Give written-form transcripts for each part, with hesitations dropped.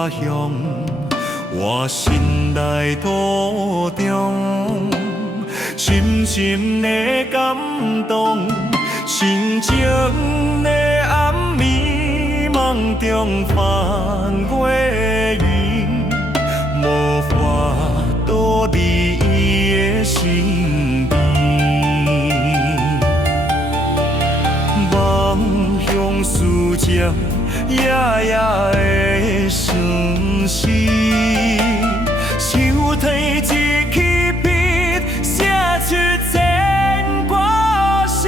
他乡，我心内土中，深深的感动，心情的暗暝，梦中翻月圆，无法度离伊的身边。梦乡思念，夜夜的相思，手提一支笔，写出千古诗。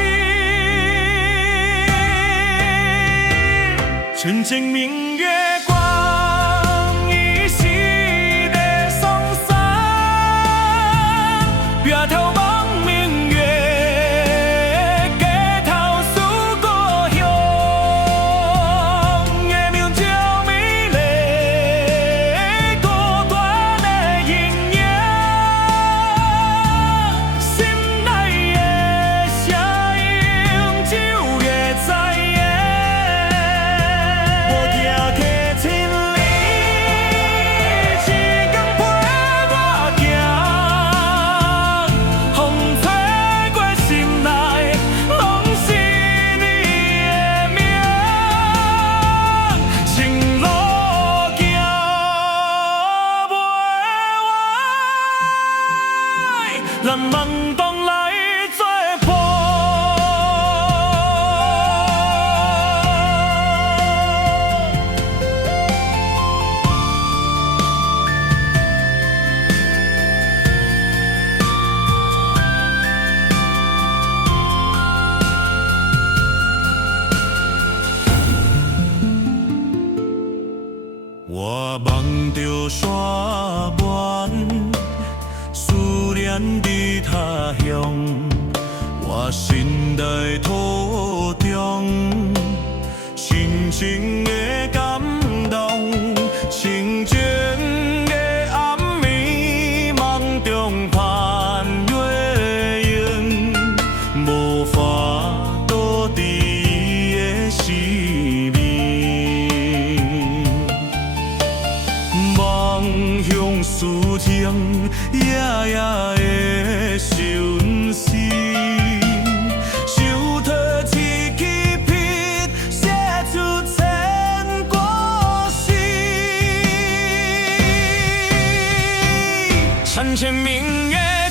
纯情明月光，依稀在松山，别头望明月。让梦中来作伴。我望着山原。思念伫他乡，我心内土中，深深的感动，清静的暗暝，梦中盼月圆，无法度离伊的身边。梦乡思念。夜夜的相思，手提一支笔，写出千古诗。山前明月。